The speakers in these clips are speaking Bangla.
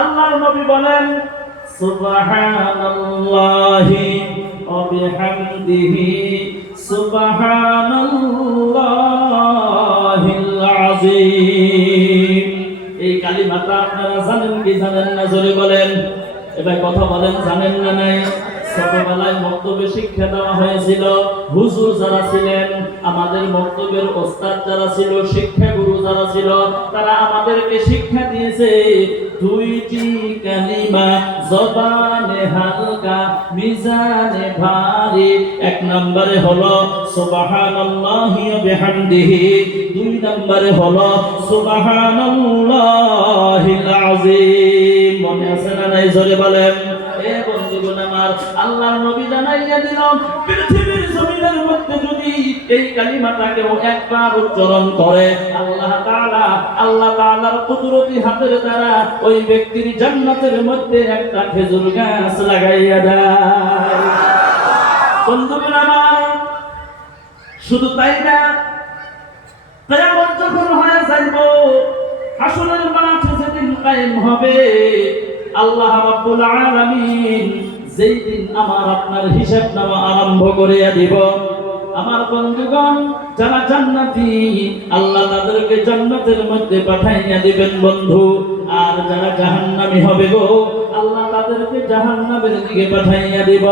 আল্লাহর নবী বলেন, সুবহানাল্লাহি ওয়া বিহামদিহি, সুবহানাল্লাহিল আযীম। এই কালিমাটা আপনারা জানেন কি জানেন না? জোরে বলেন। এবার কথা বলেন, জানেন না নাই? ছোটবেলায় মক্তবে শিক্ষা দেওয়া হয়েছিল। হুজুর যারা ছিলেন, আমাদের মক্তবের ওস্তাদ যারা ছিল শিক্ষা গুরু যারা ছিল, তারা আমাদেরকে শিক্ষা দিয়েছে, দুইটি কালিমা জবানে হালকা, মিজানে ভারী, এক নম্বরে হলো সুবহানাল্লাহি ওয়া বিহামদিহি, দুই নম্বরে হলো সুবহানাল্লাহিল আযীম। মনে আছে না নাই? জোরে বলেন। এ বন্ধুগণ আমার, আল্লাহর নবী জানাইয়া দিল পৃথিবীর জমিনের মধ্যে যদি এই কালিমাটা কেউ একবার উচ্চারণ করে, আল্লাহ তাআলা, আল্লাহ তাআলার কুদরতি হাতের দ্বারা ওই ব্যক্তির জান্নাতের মধ্যে একটা খেজুর গাছ লাগাইয়া দেয়। বন্ধুগণ আমার, শুধু তাই না, কিয়ামত যখন হয়ে যাইব, হাসরের মাঠ যেদিন কায়েম হবে আল্লাহ রাব্বুল আলামিন যেই দিন আমার আপনার হিসাব নামা আরম্ভ করিয়া দিব। আমার বন্ধুগণ, যারা জান্নাতি, আল্লাহ তাদেরকে জান্নাতের মধ্যে পাঠাইয়া দিবেন বন্ধু। আর যারা জাহান্নামী হবে গো, আল্লাহ তাদেরকে জাহান্নামের দিকে পাঠাইয়া দিব।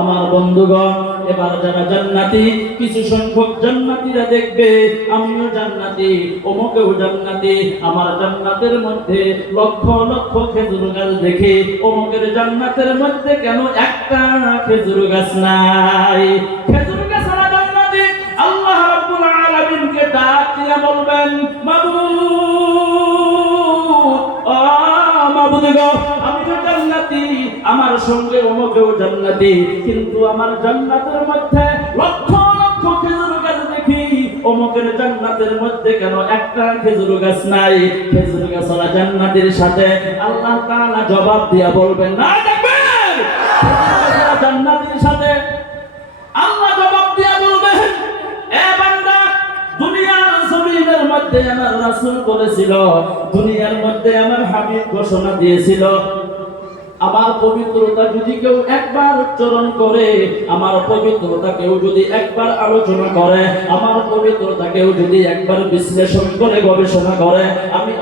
আমার বন্ধুগণ এবার যারা জান্নাতি, কিছু সংখ্যক জান্নাতীরা দেখবে, আমিও জান্নাতি, অমুকেও জান্নাতি, আমার জান্নাতের মধ্যে লক্ষ লক্ষ খেজুর গাছ দেখে, অমুকের জান্নাতের মধ্যে কেন একটা খেজুর গাছ নাই? খেজুর গাছ জান্নাতি আল্লাহ রাব্বুল আলামিনকে ডাক বলবেন, মাবুদ ও মাবুদ গো আমার সঙ্গে অমুকেও জান্নাতি, কিন্তু আমার জান্নাতের মধ্যে লক্ষ লক্ষ খেজুর গাছ দেখি। অমুকের জান্নাতের মধ্যে কেন একটা খেজুর গাছ নাই? খেজুর গাছ ওলা জান্নাতের সাথে আল্লাহ তাআলা জবাব দিয়া বলবেন, না দেখবেন জান্নাতের সাথে আল্লাহ জবাব দিয়া বলবেন দুনিয়ার মধ্যে আমার রাসূল বলেছিল, দুনিয়ার মধ্যে আমার হাবিব ঘোষণা দিয়েছিল আমার পবিত্রতা যদি কেউ একবার উচ্চারণ করে, আমার পবিত্রতা কেউ যদি একবার আলোচনা করে, আমার পবিত্রতা কেউ যদি একবার বিশ্লেষণ করে, গবেষণা করে, আমি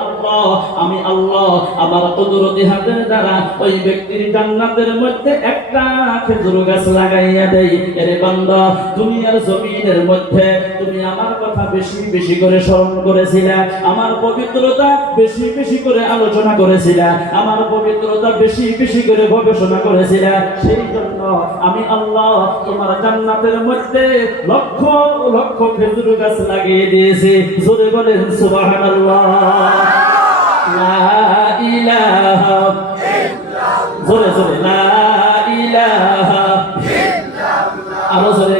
আমি আল্লাহ আমার কুদরতি হাতের দ্বারা ওই ব্যক্তির জান্নাতের মধ্যে একটা খেজুর গাছ লাগাইয়া দেই। এরে বান্দা, দুনিয়ার জমিনের মধ্যে তুমি আমার কথা বেশি বেশি করে স্মরণ করেছিলে, আমার পবিত্রতা বেশি বেশি করে আলোচনা করেছিলে, আমার পবিত্রতা বেশি বেশি করে গবেষণা করেছিলে। সেই জন্য আমি আল্লাহ তোমার জান্নাতের মধ্যে লক্ষ লক্ষ খেজুর গাছ লাগিয়ে দিয়েছি। জোরে বলেন সুবহানাল্লাহ। লা ইলাহা জোরে জোরে লা ইলাহা আরও জোরে।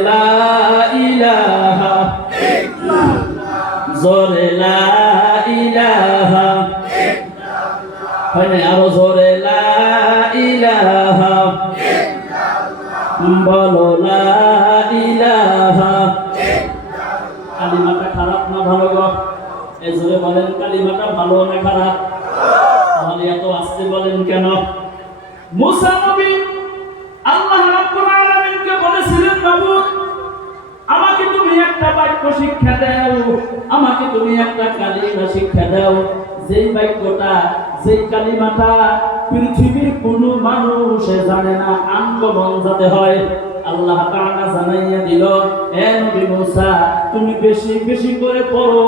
যেই কালিমাটা পৃথিবীর কোন মানুষ জানে না আঙ্গমন যাতে হয়। আল্লাহ তাআলা জানাইয়া দিল, এ নবী মুসা, তুমি বেশি বেশি করে পড়ো,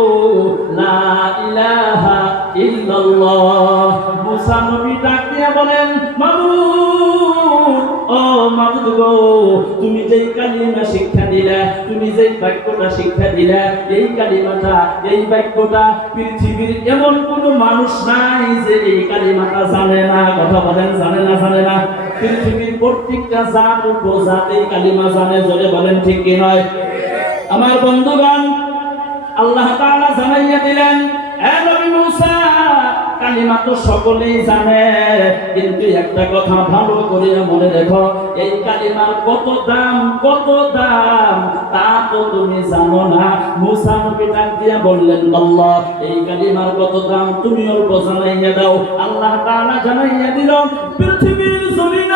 লা ইলাহা ইল্লাল্লাহ। মুসা নবী ডাক দিয়া বলেন মাবুদ ও মাবুদ গো, তুমি যেই কালিমা শিক্ষা দিলা, তুমি যেই বাক্যটা শিক্ষা দিলা, এই কালিমাটা, এই বাক্যটা পৃথিবীর এমন কোন মানুষ নাই যে এই কালিমাটা জানে না, কথা বলেন জানে না জানে না। পৃথিবীর প্রত্যেকটা জাত উপজাত এই কালিমা জানে, জোরে বলেন ঠিক কি নয়? আমার বন্ধুগণ, আল্লাহ তাআলা জানাইয়া দিলেন কালিমা তো সকলেই জানে, কিন্তু একটা কথা ভালো করে মনে রেখো, এই কালিমার কত দাম কত দাম, তা তো তুমি জানো না। মুসা নবী ডাক দিয়া বললেন, আল্লাহ, এই কালিমার কত দাম, তুমি অল্প জানাইয়া দাও। আল্লাহ তাআলা জানাইয়া দিল, পৃথিবীর জমিনের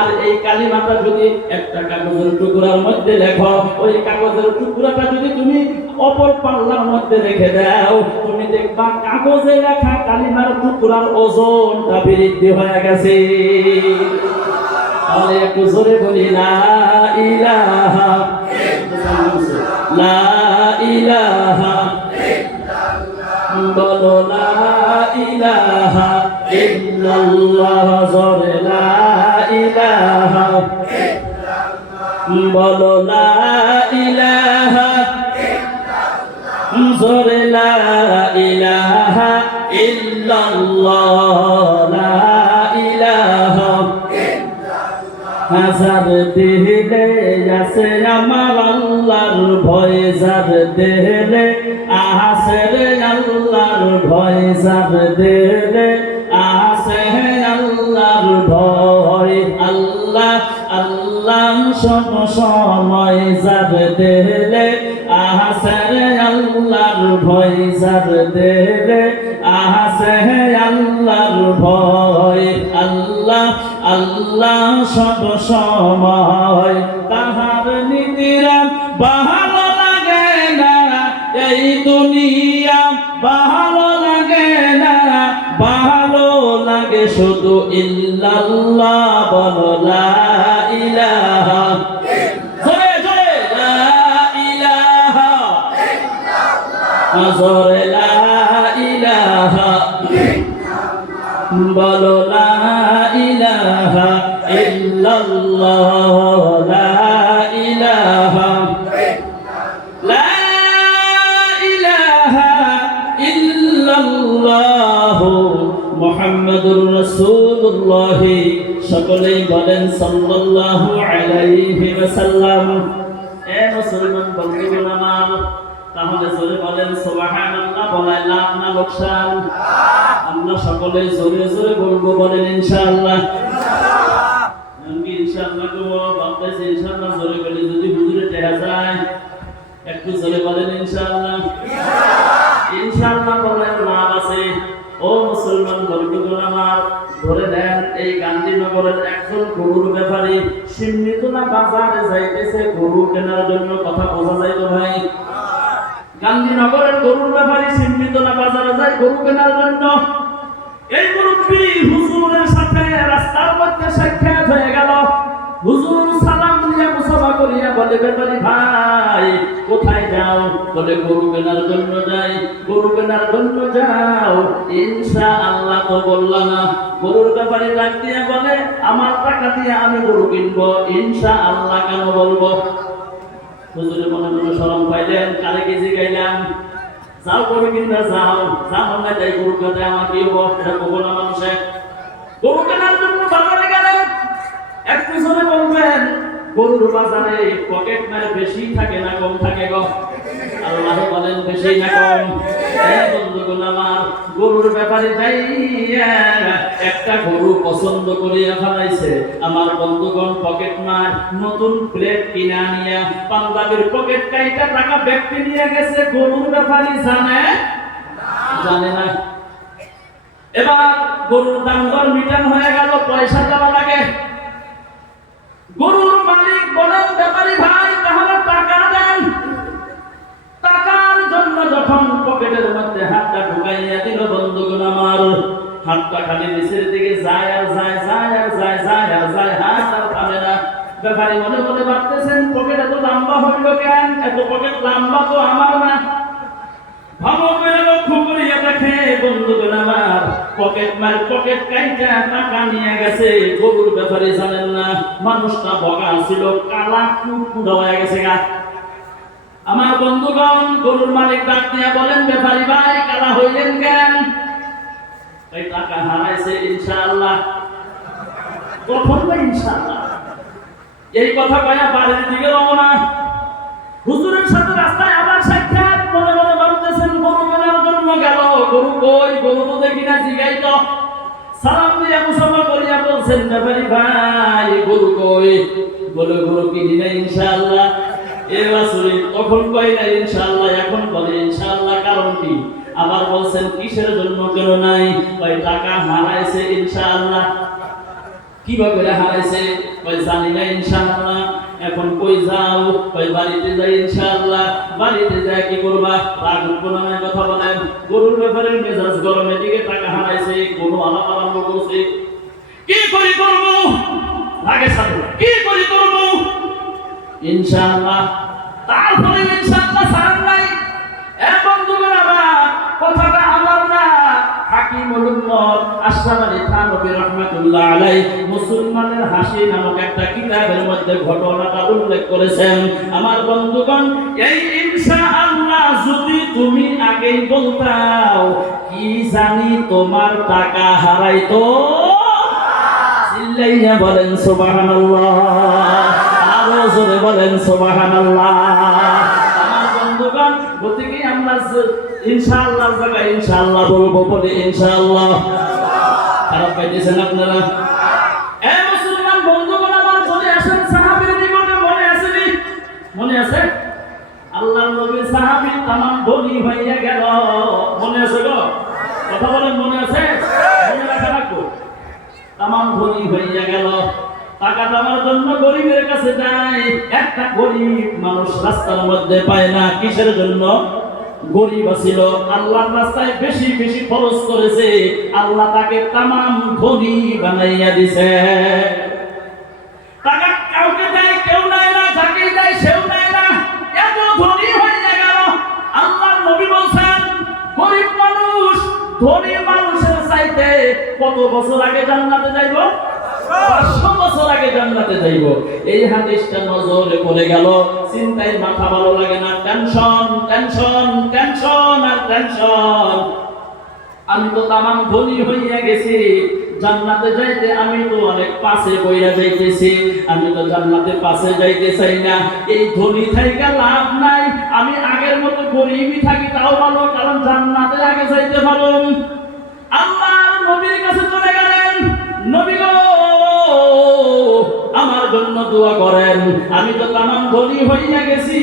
আর এই কালিমাটা যদি একটা কাগজের টুকরার মধ্যে লেখো, ওই কাগজের টুকরাটা যদি তুমি অপর পাল্লার মধ্যে রেখে দাও, তুমি দেখবা কাগজে লেখা কালিমার টুকরার ওজনটা বৃদ্ধি হয়ে গেছে। তাহলে একটু জোরে বলি, লা ইলাহা লা ইলাহা বলো লা ইলাহা ইল্লাল্লাহ জোরে লা ইলাহা বলো লা ইলাহা জোরে লা হাজার দিলে আছে আমার আল্লাহর ভয় যার দেলে আসে রে আল্লাহর ভয় যার দেলে আসে আল্লাহর ভয়। আল্লাহ আল্লাহ সব সময় যার দেলে আসে রে আল্লাহর ভয় যার দেলে আসে আল্লাহর ভয়। আল্লাহ সব সময়। তাহার নীতিরা ভালো লাগে না এই দুনিয়া। ভালো লাগে না ভালো লাগে শুধু ইল্লাল্লাহ বলো লা ইলাহা। বলো সকলেই বলেন সাল্লাল্লাহু আলাইহি ওয়াসাল্লাম এ মুসলমান বন্ধুগণ আমার তাহলে জোরে বলেন, সুবহানাল্লাহ বলাই লাভ না লোকসান? আমরা সকলে জোরে জোরে বলব বলেন ইনশাআল্লাহ। ইনশাআল্লাহ গো ভাবতেছি ইনশাআল্লাহ জোরে বলে, যদি হুজুরে টেহা যায়, একটু জোরে বলেন ইনশাআল্লাহ। গরুর ব্যাপারে সেমনি তো না বাজারে যাইতেছে, গরু কেনার জন্য কথা বোঝা যায় তো ভাই? গান্ধীনগরের গরুর ব্যাপারে সেমনি তো না বাজারে যায়, গরু কেনার জন্য। এই মুরব্বী হুজুরের সাথে রাস্তার মধ্যে সাক্ষাৎ হয়ে গেল। হুজুর করিয়া বলে ভাই, কোথায় যাও? বলে গরু কেনার জন্য যাই। গরু কেনার জন্য যাও। ইনশা আল্লাহ তো বললাম না। গরুর ব্যাপারে ডাক দিয়ে বলে, আমার টাকা দিয়ে আমি গরু কিনবো। ইনশা আল্লাহ কেন বলব? হুজুরে মনে মনে শরম পাইলেন, কারে কেজি গাইলাম যাও গরু কিনবে যাও। যাও না যাই গরু কাটে আমার কি হব? এটা কবো না মানুষে গরু কেনার জন্য বাজারে গেলেন। এক পিছনে বলবেন গরুর বাজারে পকেট মারে বেশি থাকে না কম থাকে গো? আল্লাহ বলেন, বেশি না কম। আমার, গরুর ব্যাপারে যাইয়া একটা গরু পছন্দ করিয়া ফেলাইছে। আমার বন্ধুগণ পকেট মার নতুন প্লেট কিনে আনিয়া পাঞ্জাবির পকেট কাইটা টাকা ব্যক্তি নিয়ে গেছে। গরুর ব্যাপারে জানে? জানে না। এবার গরুর দাম দর মিটান হয়ে গেল, পয়সা দেওয়া লাগে। গরুর মালিক বলেন, ব্যাপারী ভাই, তাহলে টাকা দেন। টাকার জন্য যখন পকেটের মধ্যে হাতটা ঢুকাইয়া দিল, বন্ধুগণ আমার, হাতটা খালি নিচের দিকে যায় আর যায় যায় আর যায় যায় আর যায়, হাত আর থামে না। ব্যাপারী মনে মনে ভাবতেছেন, পকেট এত লম্বা হইল কেন? এত পকেট লম্বা তো আমার না। করে লক্ষ্য করিয়া দেখে বন্ধুগণ নিয়ে গরুর মানুষটা আমার বন্ধুগণ, গরুর মালিক ডাক দিয়ে বলেন ব্যাপারী ভাই, কালা হইলেন কেন? টাকা হারাইছে ইনশাআল্লাহ। কখন ইনশাআল্লাহ? এই কথা কয়া বাড়ির দিকে রওনা। হুজুরের সাথে রাস্তায় কই গরু তো জিগাই তো সালাম দিয়ে মুসলমান করিয়া বলছেন ব্যাপারী ভাই গরু কই বলে গরু কিনি না ইনশাআল্লাহ এ বাসুরি তখন কই না ইনশাআল্লাহ এখন বলে ইনশাআল্লাহ কারণ কি আবার বলছেন কিসের জন্য কেন নাই ওই টাকা হারাইছে ইনশাআল্লাহ কীভাবে হারাইছে কই জানি না ইনশাআল্লাহ এখন কই যাও? কই বাড়িতে যাই ইনশাআল্লাহ? বাড়িতে যাই কি করবা? রাগ নামে কথা বলেন। গরুর ব্যাপারে মেজাজ গরমে দিকে টাকা হারাইছে, কোনো আলাপ আরম্ভ করছে। কি করি করব? রাগে সাথে কি করি করব? ইনশাআল্লাহ। তারপরে ইনশাআল্লাহ সার নাই। এ বন্ধুগণ আমার কথাটা মুসলমানের হাসি নামক একটা কিতাবের মধ্যে ঘটনাটা উল্লেখ করেছেন। আমার বন্ধুগণ, এই যদি তুমি আগেই বলতাও, কি জানি তোমার টাকা হারাইতো? চিল্লাইয়া বলেন, সুবহানাল্লাহ। আরও জোরে বলেন, সুবহানাল্লাহ। আমার বন্ধুগণ, গতিকে আমরা ইনশাআল্লাহর জায়গায় ইনশাআল্লাহ বলব, বলে ইনশাআল্লাহ। খারাপ পাইতেছেন আপনারা? এ মুসলমান, বন্ধুগণ আমার চলে আসেন সাহাবীর নিকটে মনে আছে নি? মনে আছে? আল্লাহর নবীর সাহাবী তামাম ধনী হইয়া গেল। মনে আছে গো? কথা বলেন, মনে আছে? মনে রাখা রাখব তামাম ধনী হইয়া গেল। টাকা দেওয়ার জন্য গরিবের কাছে যায়। একটা গরিব মানুষ রাস্তার মধ্যে পায় না, কিসের জন্য? গরিব ছিল, আল্লাহর রাস্তায় বেশি বেশি খরচ করেছে, আল্লাহ তাকে তামাম ধনী বানাইয়া দিছে। কেউ নেয় সেও নেয় না। এত ধনী গেল। আল্লাহ নবী বলছেন, গরিব মানুষ, ধনী মানুষের চাইতে কত বছর আগে জান্নাতে যাইব? এই আমি তো ধনী হইয়া অনেক পাশে বইয়া যাইতেছি। আমি তো জান্নাতে পাশে যাইতে চাই না। এই ধনী থাইকা লাভ নাই। আমি আগের মতো গরিবই থাকি, তাও ভালো, কারণ জান্নাতে আগে যাইতে পারো আল্লাহ নবীর কাছে চলে গেলেন। নবী গো! আমার জন্য দোয়া করেন। আমি তো তামাম ধনী হইয়া গেছি।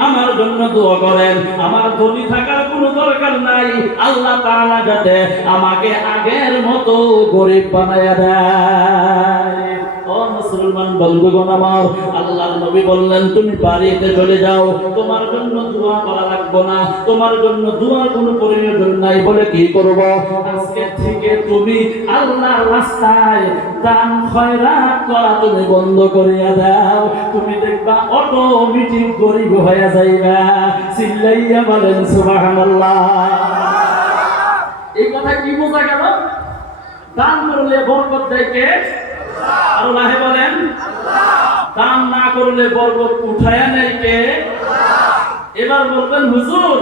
আমার জন্য দোয়া করেন। আমার ধনী থাকার কোনো দরকার নাই। আল্লাহ তাআলা যাতে আমাকে আগের মতো গরিব বানায়া দেয়। মুসলমান বন্ধুগণ আমার, আল্লাহর নবী বললেন, তুমি বাড়িতে চলে যাও। তোমার জন্য দোয়া করা লাগবে না। তোমার জন্য দোয়ার কোনো প্রয়োজন নাই। বলে কি করব? আজকে থেকে তুমি আল্লাহর রাস্তায় দান, খয়রাত করা তুমি বন্ধ করিয়া দাও। তুমি দেখবা অটোমেটিক গরিব হয়ে যাইবা। চিল্লাইয়া বলেন, সুবহানাল্লাহ। এই কথা কি বোঝা গেল? দান করলে বরকত দেয় কে? আল্লাহ বলেন। দান না করলে বরকত উঠায় নেই কে? এবার বলবেন, হুজুর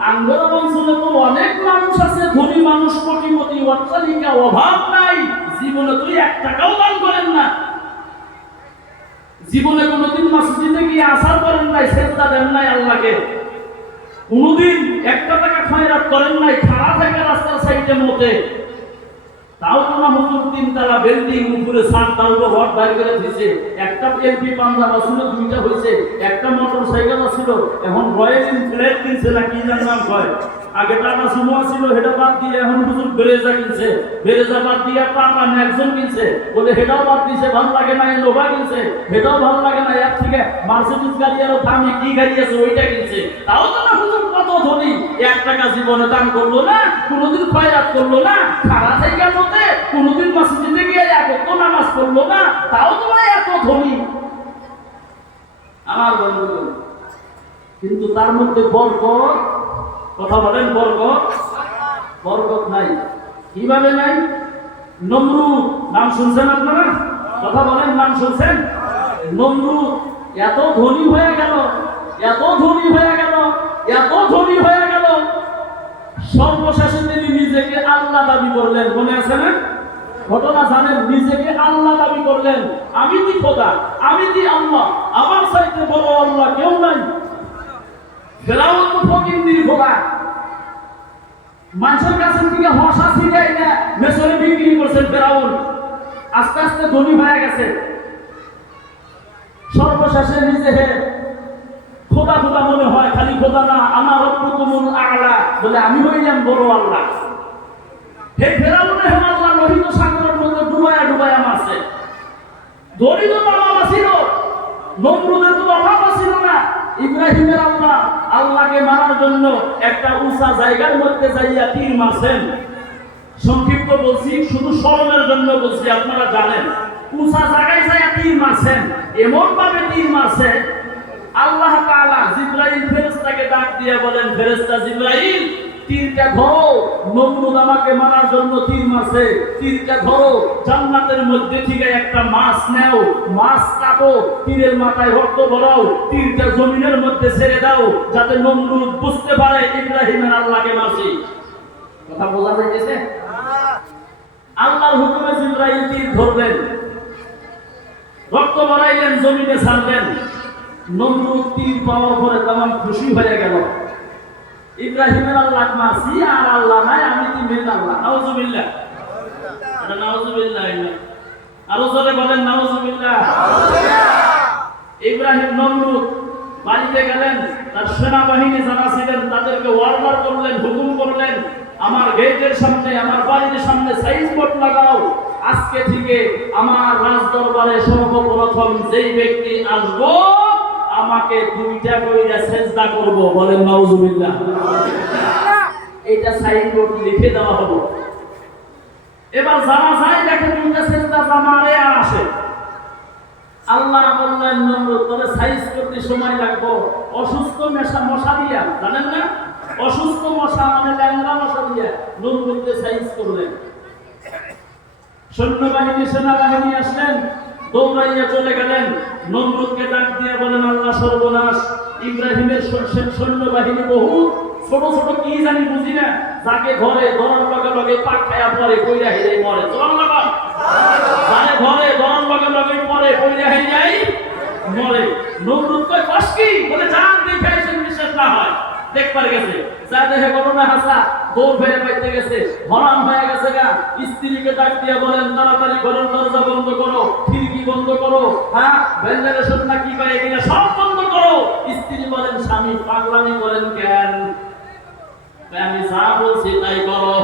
আঙ্গর অঞ্চলে তো অনেক মানুষ আছে, ধনী মানুষ, কোটিপতি, অট্টালিকা, অভাব নাই। জীবনে তুই এক টাকাও দান করেন না। জীবনে কোনোদিন মসজিদে গিয়ে আসার করেন নাই, সেজদা দেন নাই আল্লাহকে। কোনোদিন একটা টাকা খয়রাত করেন নাই, খাড়া থেকে রাস্তার সাইডে মতে। তাও না হুজুর তিন তালা বিল্ডিং উপরে ঘর করে একটা ছিল দুইটা হয়েছে। একটা মোটর সাইকেল ছিল এখন এনফিল্ড কিনছে না কি জানলাম কয়। আগে টাটা সুমো ছিল হেটা বাদ দিয়ে এখন হুজুর বেরেজা কিনছে। বেরেজা বাদ দিয়ে টাটা ম্যাক্সন কিনছে। বলে হেটাও বাদ দিছে ভালো লাগে না নোভা কিনছে। হেটাও ভালো লাগে না, এর থেকে মার্সিডিজ গাড়ি কি গাড়ি আছে, ওইটা কিনছে। তাও তো না হুজুর কোনোদিন না তাও তোমার কিন্তু তার মধ্যে বরকত, কথা বলেন বরকত? বরকত নাই। কীভাবে নাই? নমরুদ, নাম শুনছেন আপনারা? কথা বলেন, নাম শুনছেন? নমরুদ, এত ধনী হয়ে গেল, এত ধনী হয়ে গেল। এত ধনী হয়ে গেল। সর্বশেষে তিনি নিজেকে আল্লাহ দাবি করলেন। মনে আছে না? ঘটনা জানেন, নিজেকে আল্লাহ দাবি করলেন। আমি কি খোদা? আমি কি আল্লাহ? আমার চাইতে বড় আল্লাহ কেউ নাই। ফেরাউন মানুষের কাছে থেকে হসা ছিটাই না। মেসরে বিক্রি করছেন ফেরাউন। আস্তে আস্তে ধনী হয়ে গেছে। সর্বশেষে নিজে খোদা খোদা মনে হয়, খালি খোদা না, আমার রব্বুকুমুল আলা বলে আমি হইলাম বড় আল্লাহ। হে ফেরাউনে হে আল্লাহ সাগরের মধ্যে ডুবায়া দরিদ্র বাবা নমরুদের তো অভাব না। ইব্রাহিমের আল্লাহ, আল্লাহকে মারার জন্য একটা উঁচা জায়গার মধ্যে যাইয়া তীর মারছেন। সংক্ষিপ্ত বলছি, শুধু স্মরণের জন্য বলছি, আপনারা জানেন, উঁচা জায়গায় যাইয়া তীর মারছেন এমন ভাবে তীর মারছে আল্লাহ তাআলা জিব্রাইল ফেরেশতাকে ডাক দিয়ে বলেন, ফেরেশতা জিব্রাইল তীরটা ধরো নমরুদ আমাকে মারার জন্য তীর মারছে। তীরটা ধরো জান্নাতের মধ্যে থেকে একটা মাছ নেও, মাছ কাটো, তীরের মাথায় রক্ত ভরাও, তীরটা জমিনের মধ্যে ছেড়ে দাও, যাতে নমরুদ বুঝতে পারে ইব্রাহিমের আল্লাহকে মারছি। কথা বলা যাইতেছে? আল্লাহর হুকুমে জিব্রাইল তীর ধরলেন, রক্ত বাড়াইলেন জমিনে ছাড়লেন। তীর পাওয়ার পরে তেমন খুশি হয়ে গেল। ইব্রাহিমের আল্লাহ মাসি আর আল্লাহ নাই, আমি তিনের আল্লাহ? নাউজুবিল্লাহ। আরও জোরে বলেন, নাউজুবিল্লাহ। ইব্রাহিম বাড়িতে গেলেন, তার সেনাবাহিনী যারা ছিলেন, তাদেরকে ওয়ার্ডার করলেন, হুকুম করলেন, আমার গেটের সামনে, আমার বাড়ির সামনে সাইজ বোর্ড লাগাও। আজকে থেকে আমার রাজ দরবারে সর্বপ্রথম যেই ব্যক্তি আসব আমাকে দুইটা কইরা সেজদা করব, বলেন নাউজুবিল্লাহ। এটা সাইন বোর্ড লিখে দেওয়া হলো। এবার যারা যায় দেখে দুইটা সেজদা জামারে আর আসে। আল্লাহ বললেন নমরুদ তবে সাইজ করতে সময় লাগবো। অসুস্থ মশা মশা দিয়া, জানেন না? অসুস্থ মশা মানে ল্যাংড়া মশা দিয়া নমরুদকে সাইজ করলেন। সৈন্যবাহিনী, সেনাবাহিনী আসলেন, দৌড়াইয়া চলে গেলেন। নমরুদকে ডাক দিয়ে বলেন, আল্লাহ সর্বনাশ। ইব্রাহিমের সৈন্যবাহিনী বহু ছোট ছোট, কি জানি বুঝি না। যাকে ঘরে ধরার লগে লগে পাক খায়া পরে, কইরা হেরে মরে। চল যারে ঘরে ধরার লগে লগে পরে, কইরা হেরে যাই মরে। নমরুদ কয় কস কি? বলে জান দেখে এসে বিশ্বাস না হয়। দেখবার গেছে। যা দেখে ঘটনা হাসা খিড়কি বন্ধ করো হ্যাঁ? আমি করো।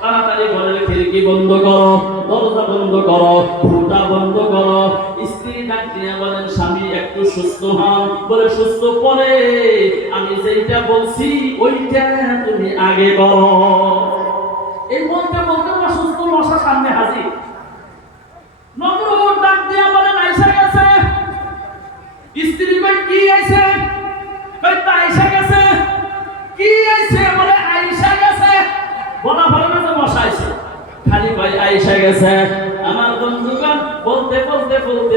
তাড়াতাড়ি খিড়কি বন্ধ করো, দরজা বন্ধ করো ফুটা বন্ধ করো। স্ত্রী ডাক দিয়ে বলেন, স্বামী একটু সুস্থ হন বলে, সুস্থ পরে আমি যেইটা বলছি, ওইটা তুমি আগে করো এই বলতে বলতে অসুস্থ মশা সামনে হাজির। নমরুদ ডাক দিয়া বলেন আইসা গেছে। স্ত্রী কই কি আইছে আইসা গেছে। কি আইছে বলে আইসা গেছে। বলা ভালো না তো মশা আইছে খালি কই আইসা গেছে। আমার বন্ধুগণ বলতে বলতে বলতে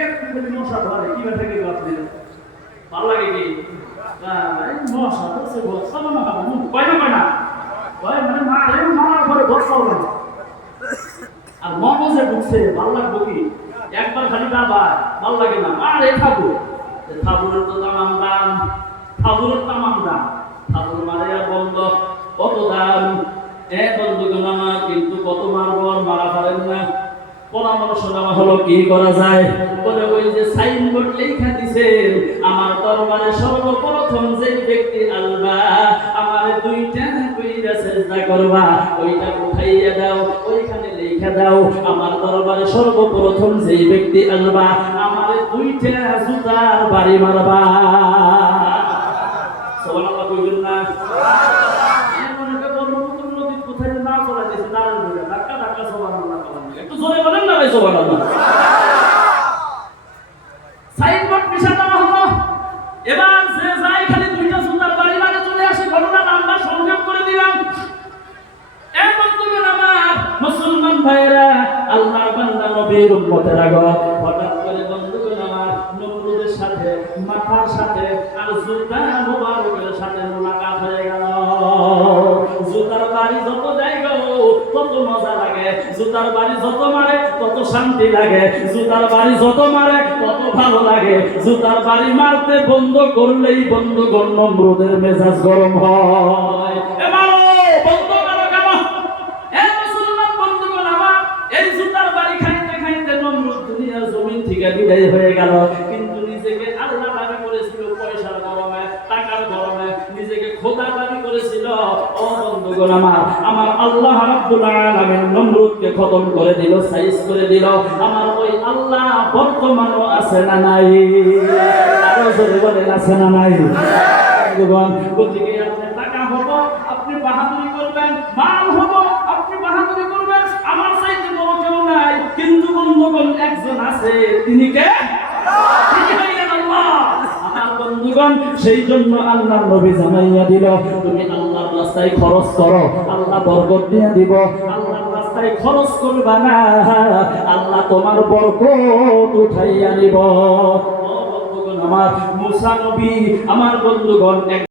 একটু মশা ধরে কি ব্যথা কি আপনি ভালো লাগে কি? মশা ধরছে বসা না খাব কয় না কয় না? কয় মানে মারে মারার পরে বসাও না। আর মগজে ঢুকছে ভালো লাগবো কি? একবার খালি বাবা ভালো লাগে না। আর এ খাব ঠাকুরের তো তামাম দাম ঠাকুরের তামাম দাম। ঠাকুর মারে আর বন্ধ কত দাম? এ বন্ধুগণ আমার কিন্তু কত মারবো মারা পারেন না। পরামর্শ নেওয়া হলো কি করা যায়? বলে ওই যে সাইনবোর্ড লেখা দিছে, আমার দরবারে সর্বপ্রথম যে ব্যক্তি আলবা, আমার দুইটা কইরা চেষ্টা করবা, ওইটা উঠাইয়া দাও, ওইখানে লেখা দাও, আমার দরবারে সর্বপ্রথম যে ব্যক্তি আলবা, আমার দুইটা জুতার বাড়ি মারবা। সুবহানাল্লাহ কইবেন না? ধাক্কা ধাক্কা সুবহানাল্লাহ একটু জোরে বলেন না ভাই, সুবহানাল্লাহ। এবার যে যায় খালি দুইটা সুন্দর বাড়ি বাড়ি চলে আসে, ঘটনা আমরা সংযোগ করে দিলাম। আমার মুসলমান ভাইরা আল্লাহর বান্দা নবীর উম্মতেরা গো হঠাৎ করে বন্ধুগণ আমার নমরুদের সাথে, মাথার সাথে, আর জুতা মোবারকের সাথে মোলাকাত হয়ে গেল। জুতার বাড়ি যত যাই গো কত মজা লাগে। জুতার বাড়ি যত মারে, তত শান্তি লাগে। জুতার বাড়ি যত মারে, তত ভালো লাগে। জুতার বাড়ি মারতে বন্ধ করলেই বন্ধুগণ নমরুদের মেজাজ গরম হয়। বন্ধ হয়ে গেল। কিন্তু নিজেকে আল্লাহ দাবি করেছিল পয়সার গরমে, টাকার গরমে। নিজেকে খোদা দাবি করেছিল, ও আল্লাহ রাব্বুল নমরুদকে খতম করে দিল, সাইজ করে দিল। আমার ওই আল্লাহ বর্তমানও আছে না নাই? আরও বলেন, আছে না নাই? গতিকে আপনি টাকা নাই, কিন্তু বন্ধুগণ একজন আছে, তিনি কে? আল্লাহ। বন্ধুগণ সেই জন্য আল্লাহর নবী জানাইয়া দিল, তুমি আল্লাহর রাস্তায় খরচ করো, আল্লাহ বরকত দিয়ে দিব। আল্লাহর রাস্তায় খরচ করবা না, আল্লাহ তোমার বরকত উঠাইয়া নিব আমার, মুসা নবী, আমার বন্ধুগণ